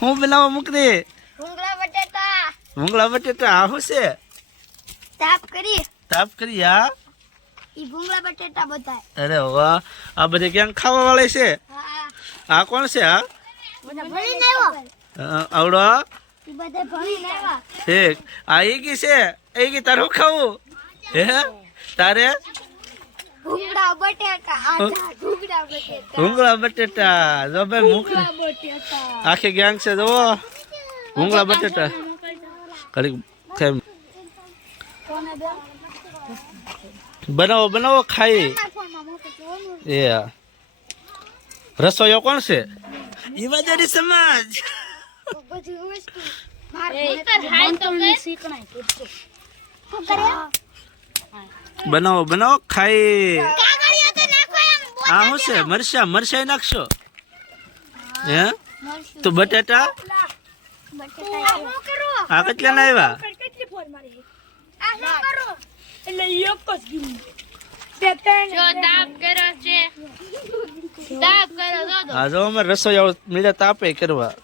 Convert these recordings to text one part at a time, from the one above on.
હું બનાવવા મૂકરી ભૂંગળા બટેટા. ભૂંગળા બટેટા આ શું છે? તાપ કરી. તાપ કરી આ ઈ ભૂંગળા બટેટા બતાય. અરે વાહ આ બધી ક્યાં ખાવા વાળી છે? હા. આ કોણ છે આ? બધા ભણીને આવ્યા. આવડો ઈ બધા ભણીને આવ્યા. ઠીક આ ઈગી છે ઈગી તારું ખાવું હે તારે? ભૂંગળા બટેટા. આજા ભૂંગળા બટેટા. ભૂંગળા બટેટા જો ભાઈ મૂકરી બટેટા. આખી ગેંગ છે જો ભૂંગળા બટેટા ઘડીક ખાઈ કોને બે? બનાવો બનાવો ખાઈ ફોનમાં મોકલ જોવાનું. એ રસોઈયો કોણ છે? ઈવાજારી સમાજ બધી વસ્તુ. બનાવો બનાવો ખાઈ કાગળિયા તો નાખો એમ. આ શું છે? મરચા મરચાઈ નાખશો હે? તો બટેટા બટેટા શું કરું? આ કેટલા ના આવ્યા? કેટલી ફોન મારી? આ શું કરું? એટલે એક જ ગયું જો તાપ કર્યો છે. તાપ કર્યો તો આ જો અમે રસોઈયાઓ મીડા તાપે કરવા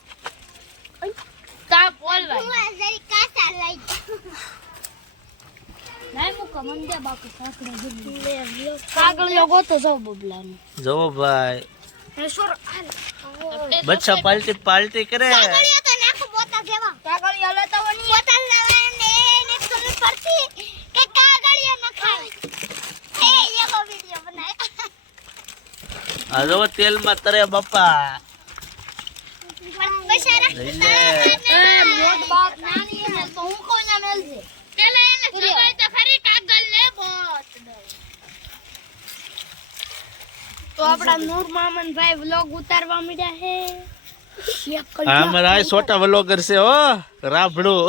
તાપ ઓલવાય. હું જરી કાચા લઈ. નાઈ મુકા મંદે બાકી સાકડે જુદી. કાગળિયો ગોતો જો બબલાનો. જો ભાઈ એ સોર. બચ્ચા પાલટી પાલટી કરે કાગળિયો તો નાખો બોતા જેવા. કાગળિયો લેતા વની. બોતલ લાવને ને ખબર પડતી કે કાગળિયો નખાય. એ એવો વિડિયો બનાય. આ જો તેલમાં તરે બાપા બસારા. લઈ લે. એ મોટ બાપ નાની ને તો હું કોના મેલજે. પેલા એને સગાઈ તો ખરી કાગળ ને બોત દે. તો આપડા નૂર મામન ભાઈ વ્લોગ ઉતારવા મળ્યા હે. આ મારા આ છોટા વ્લોગર છે હો રાભડું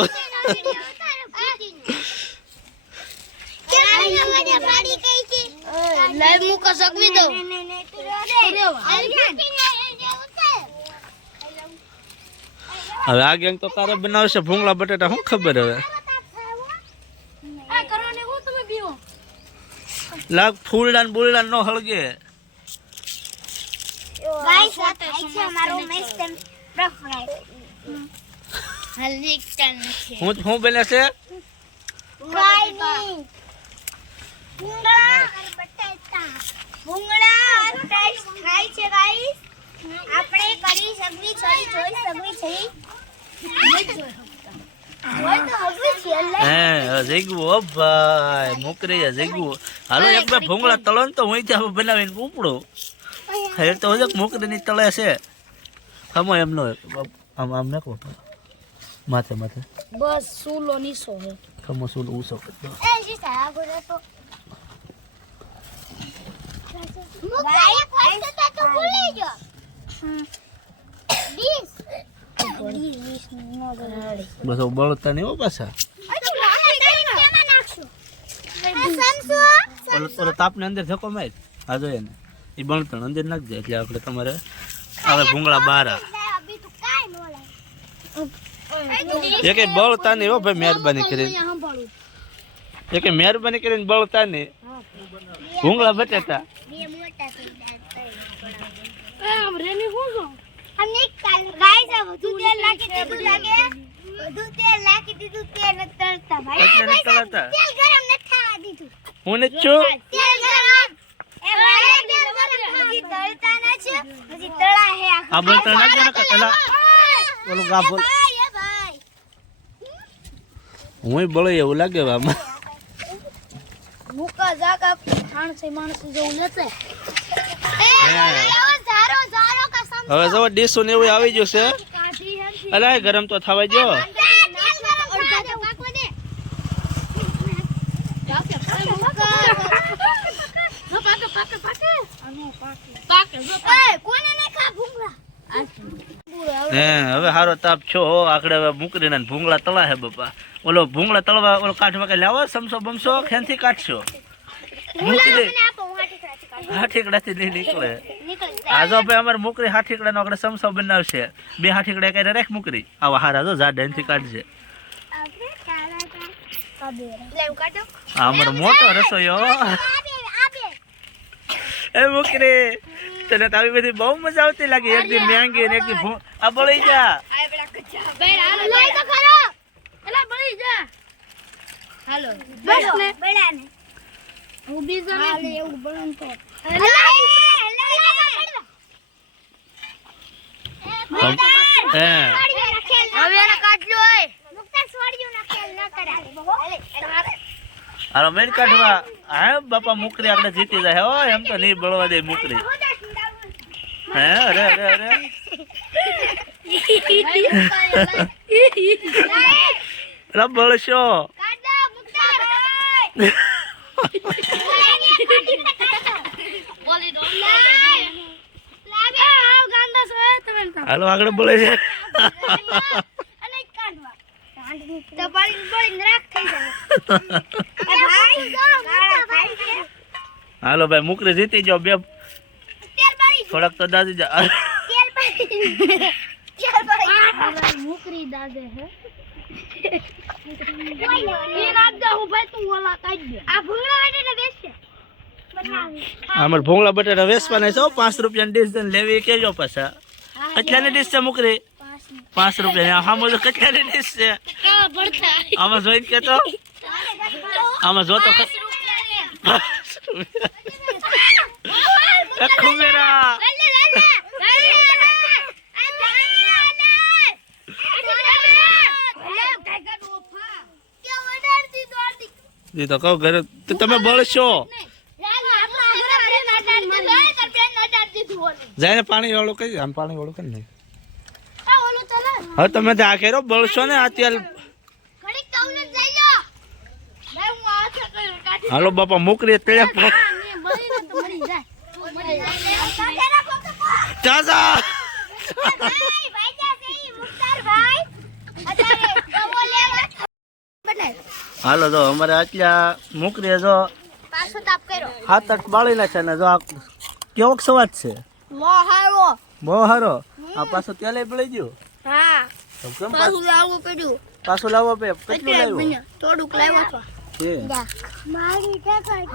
લાઈવ મુકા સગવી દો. હવે આ ગેંગ તો તારે બનાવશે ભૂંગળા બટેટા શું ખબર હવે લાગ ફૂલડા ને બુલડા નો હળગે ગાઈસ આ છે અમારો મેસ્ટ પ્રેફરેન્સ. હલ્દી કન છે. હું બને છે કાઈ નહીં. ભૂંગળા અને બટેટા. ભૂંગળા ટેસ્ટ થાય છે ગાઈસ. આપણે કરી સગવી છે જોઈ સગવી છે. જોઈ તો હગવી છે એટલે. હે જઈગવું હો ભાઈ મોકરી જઈગવું હાલો એક બે ભૂંગળા તળો ને તો હું ત્યાં બનાવીને ઉપડો ખૈર તો હજક મોકરી ની તળે છે ખમો એમનો આમ આમ નાખો માથે માથે બસ સૂલો નીસો હે ખમો શું ઉસો એ જી સારા ગોળે તો. ભાઈ કોઈ તો ભૂલી ગયો. 20 બસ બળતા નહીં હો પાછા ઓલો તાપને અંદર ધક્કો માર આ જોઈએ ને એ બળતણ અંદર નાખજે એટલે આપણે તમારે હવે ભૂંગળા બહાર એ કઈ બળતા નહીં હો ભાઈ મહેરબાની કરીને એ કઈ મહેરબાની કરીને બળતા નહીં ભૂંગળા બટેટા આમ રેની હું જો અમને ગાઈસ આ વધુ તેલ લાગી દીધું લાગે. વધુ તેલ લાગી દીધું તેલ ન તળતા ભાઈ. એટલે ન તળતા. તેલ ગરમ ન થવા દીધું. હું ને છું તેલ ગરમ. એ ભાઈ તેલ ગરમ હજી તળતા ન છે. હજી તળા હે આ. આ બળતણ નાખજે ને પેલા ઓલું ગાભો ભાઈ એ ભાઈ. હું બળે એવું લાગે હવે આમાં મુકા જાકા માણસે માણસે જેવું લેતે એવો ઝારો ઝારો કા સમ. હવે જો ડીશો ને એવું આવી ગયું છે કાઢી હે અલા ગરમ તો થવા જો તેલ ગરમ અડધા તો પાકવા દે. કોને ન ખા ભૂંગળા. હે હવે હારો તાપ છો હો આકડે હવે મૂકરીને ભૂંગળા તળા હે બાપા ઓલો ભૂંગળા તળવા ઓલો કાઠવા કે લાવો સમસો બમસો ખેંથી કાઢશો મૂકરી આપો હું હાટી હાઠીકડાથી નહીં નીકળે નીકળી આ જો ભાઈ અમારે મૂકરી હાઠીકડાનો આપણે સમસો બનાવશે બે હાઠીકડા કરે રાખ મૂકરી આવા હારા જો ઝાડ એનથી કાઢશે આપણે કાળા કા લેવ કાટો. આ અમારો મોટો રસોઈયો એ મૂકરી તને તો આવી બધી બહુ મજા આવતી લાગી. એક દી મેંગી ને એક દી આ બળી જા. લઈ તો ખરો. એલા બળી જા. હાલો બસ ને બળાને હું બીજો ને હાલે એવું બળન તો હે હવે એને કાઢજો ઓય. મુક્તા છોડ્યું ના ખેલ ન કરાવે. હાલો મેન કાઢવા. હા બાપા મુકરી આપણે જીતી જાય હો. એમ તો નહીં બળવા દે મુકરી. હે અરે અરે અરે અરે બળશો. કાઢો મુક્તા બોલી દો. લાગે આવ ગાંડા છો તમે તો. હાલો આગળ બળે છે. અને કાઢવા તો બળી રાખ થઈ જાય. ભાઈ ગાળા ભાઈ છે. હાલો ભાઈ મુકરી જીતી જાઓ. બે તેલ બળી થોડાક તો દાદી જા. તેલ બળી તેલ બળી મુકરી દાદે હે. કોઈ એ રાખ દે હું ભાઈ તું ઓલા કાઢ દે. આ ભૂંગળા વાટેને બેસશે બનાવી અમાર ભોંગળા બટાટા વેચવાના છે. 5 રૂપિયાની ડીશ દઈને લેવી કેજો પાછા. કેટલાની ડીશ છે મુકરી? 5 રૂપિયાની. આમાં તો કેટલાની ડીશ છે? કા પડતા. આમાં જોઈને કેતો. આમાં જો તો ખુમેરા. જી તો કહું ઘરે તો તમે બળશો. જાય પાણી વાળું કઈ. આમ પાણી વાળું કઈ નહીં. હવે તમે તો આ ખેરો બળશો ને અત્યારે. હાલો બાપા મુકરી તળ્યા ચાચા. હાલો તો અમારે આટલા મુકરી જો 7-8 બાળી નાખ્યા ને જો આ કેવોક સ્વાદ છે. બહુ સારો. આ પાછો તેલે બળી ગયું. તો કેમ પાછું લાવવા પે કેટલું લાવ્યો? થોડુંક લાવ્યો છો. છે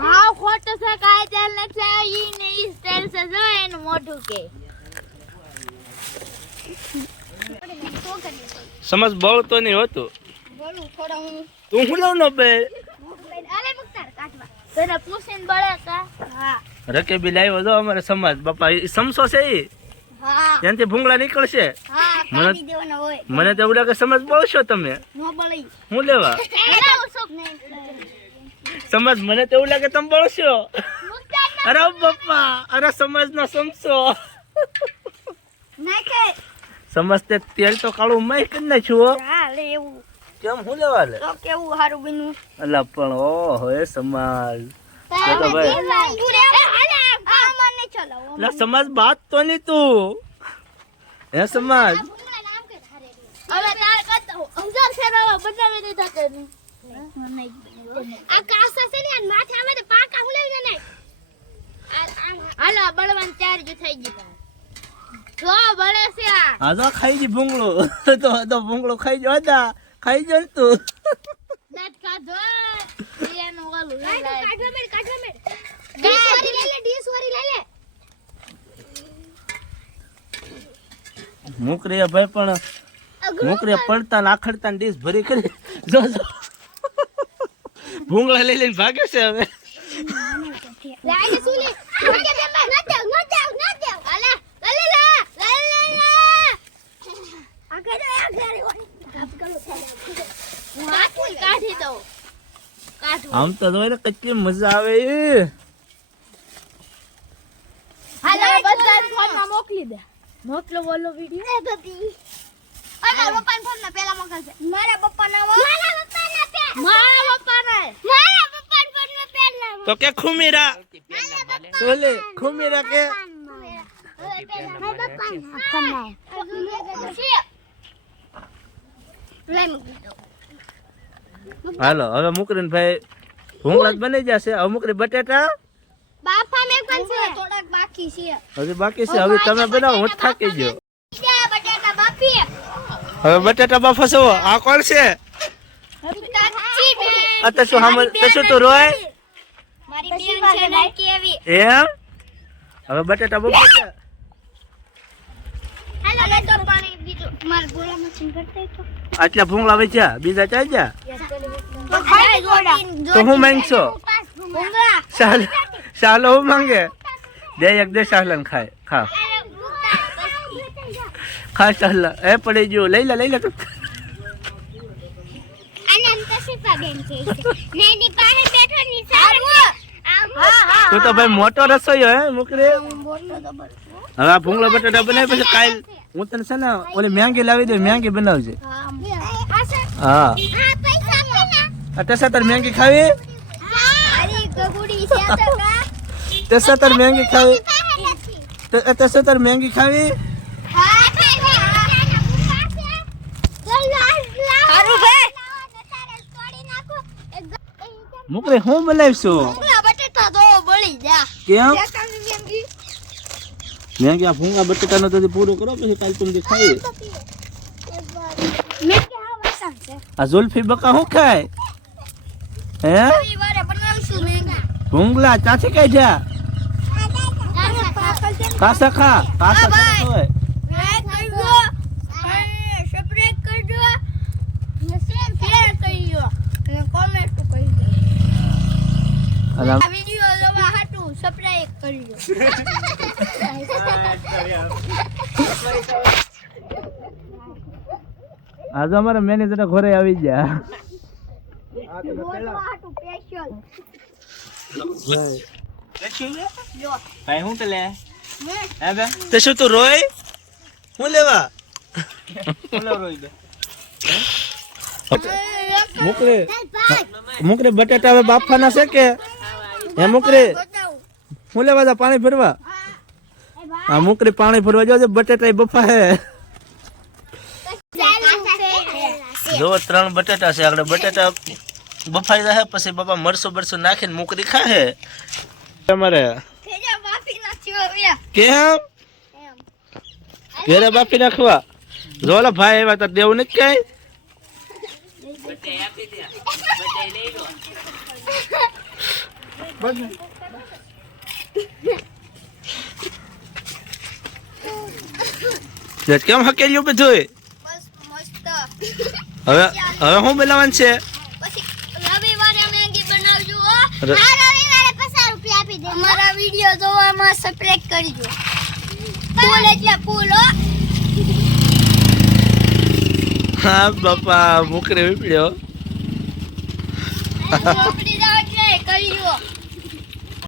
હા ખોટો છે કાય તેલ નથી ઈ ને ઈ તેલ છે જો એનું મોઢું કે. સમજ બળતો નહીં હોતું. તું હું લઉં નો બે તને પૂછીને બળે કા. હા રકેબી લાવ્યો જો અમારે સમાજ બાપા. ઈ સમસો છે ઈ હા ત્યાંથી ભૂંગળા નીકળશે. હા મને દેવાના હોય મને તો એવું લાગે સમજ બળશો તમે. નો બળી. હું લેવા સમજ મને તો એવું લાગે તમે બળશો. અરે બાપા અરે સમજ નો સમસો. નાખે સમજ તે તેલ તો કાળું મેં કરી નાખ્યું. હા લે એવું કેમ હું લેવા લે? તો કેવું સારું બન્યું અલા પણ ઓહો એ સમાજ. તો તો ભાઈ લા સમાજ બાત તો નહીં તું. હે સમાજ હવે તાર કરતા અંજાર ફેરવા બનાવી દીધા કે આ કાસા છે ને આ માથે આવે તો પાકા હું લેવી ને હાલો બળવાન ચાર જો થઈ ગયું. જો બળે છે આ. હા તો ખાઈ જી ભૂંગળો. તો ભૂંગળો ખાઈ જો હતા. ખાઈ જો ને તું. દાંત કાઢો એનું ઓલું લઈ લે. કાઢવા મેળ ડીશ વારી લઈ લે ડીશ વારી લઈ લે મુકરીયા ભાઈ પણ મુકરીયા પડતા ને આખડતા ને ડીશ ભરી કરી જો જો ભૂંગળા લઈ લઈને ભાગે છે હવે. લાઈ શું લે ના દેવ આલે લે આ ઘરે કાપ કરો કાઢી દો. કાઢો. આમ તો જોઈ ને કેટલી મજા આવે એ. હાલો બધા ફોનમાં મોકલી દે. મોકલો બોલો વિડિયો. મારા પપ્પાના ફોનમાં પેલા મોકલશે મારા પપ્પાના ફોનમાં પેલા તો કે ખુમીરા સોલે ખુમીરા કે હાલો હવે મુકરીને ભાઈ ભૂંગળા જ બની જશે. હવે મુકરી બટેટા બાફા મે પણ છે થોડાક બાકી છે હજી બાકી છે. હવે તમે બનાવો હું થાકી ગયો. બટાટા બાફી હવે બટેટા બાફા છો. આ કોણ છે? આ તો શું હામ તો શું તું રોય મારી બેન છે નાકી એવી એમ? હવે બટેટા બફાઈ ગયા. હાલો તો પાણી બીજું માર ગોળા મશીન કરતે તો આટલા ભૂંગળા વેચ્યા બીજા ચાલ્યા તો ખાઈ ગોળા તો હું માંગશો ભૂંગળા સાલો હું માંગે દે એક દે સાલન ખાય ખા ખા સાલા એ પડી ગયો લઈ લે તું અને અંત શિફા બેન છે નેની પાસે બેઠો ની સારું તું તો ભાઈ મોટો રસોઈયો હે મુકરે મોટો તો બસ હવે આ ભૂંગળા બટાટા બનાવી પછી કાલ હું તને છે ને ઓલી મેંગી લાવી દઉં મેંગી બનાવજે હા પૈસા આપેલા અટસા તાર મેંગી ખાવી અરે ગગુડી છે તો કા અટસા તાર મેંગી ખાવી અટસા તાર મેંગી ખાવી હા હારું ભાઈ મુકરે હું બનાવીશું ભૂંગળા બટેટા તો બળી જા કેમ મેંગી આ ભૂંગળા બટાટાનો તો પૂરું કરો પછી કાલ તમે ખાઈ મે કે હા વસન છે આ ઝુલ્ફી બકા હું ખાય હે રવિવારે બનાવશું મેંગા ભૂંગળા ચાથી કાઢ્યા કાસા ખા કાસા ખાતા હોય સબસ્ક્રાઇબ કરજો શેર કરજો અને કોમેન્ટ કરજો અને આ વિડિયો જોવા હાટુ સબસ્ક્રાઇબ કરજો આજે અમારા મેનેજર ઘરે આવી ગયા જોવા હાટુ સ્પેશિયલ ભાઈ હું તો લે હે બે તે શું તું રોય હું લેવા મુકરે બટાટા હવે બાફવાના છે કે હે મુકરે હું લેવા જા પાણી ભરવા આ મુકરે પાણી ભરવા જો બટાટા બફા હે જો 3 બટાટા છે આગળ બટાટા બફાઈ જાય પછી બાપા મરસું બરસું નાખીને મુકરી ખાહે તમારે તેજા બાફી નાખ્યો યા કેમ ઘેરે બાફી નાખવા જોલા ભાઈ એવા તો દેવું નથી કઈ કેમ હકેલ્યું બધું બસ મસ્ત હવે હું બનાવવાનું છે પછી રવિવારે મેગી બનાવજો હો ર- હા રવિવારે 50 રૂપિયા આપી દે અમારા વિડિયો જોવામાં સબસ્ક્રાઇબ કરજો ફૂલ એટલે ફૂલ હો હા બાપા મુકરે વિપડ્યો ચોપડી જાવ એટલે કરજો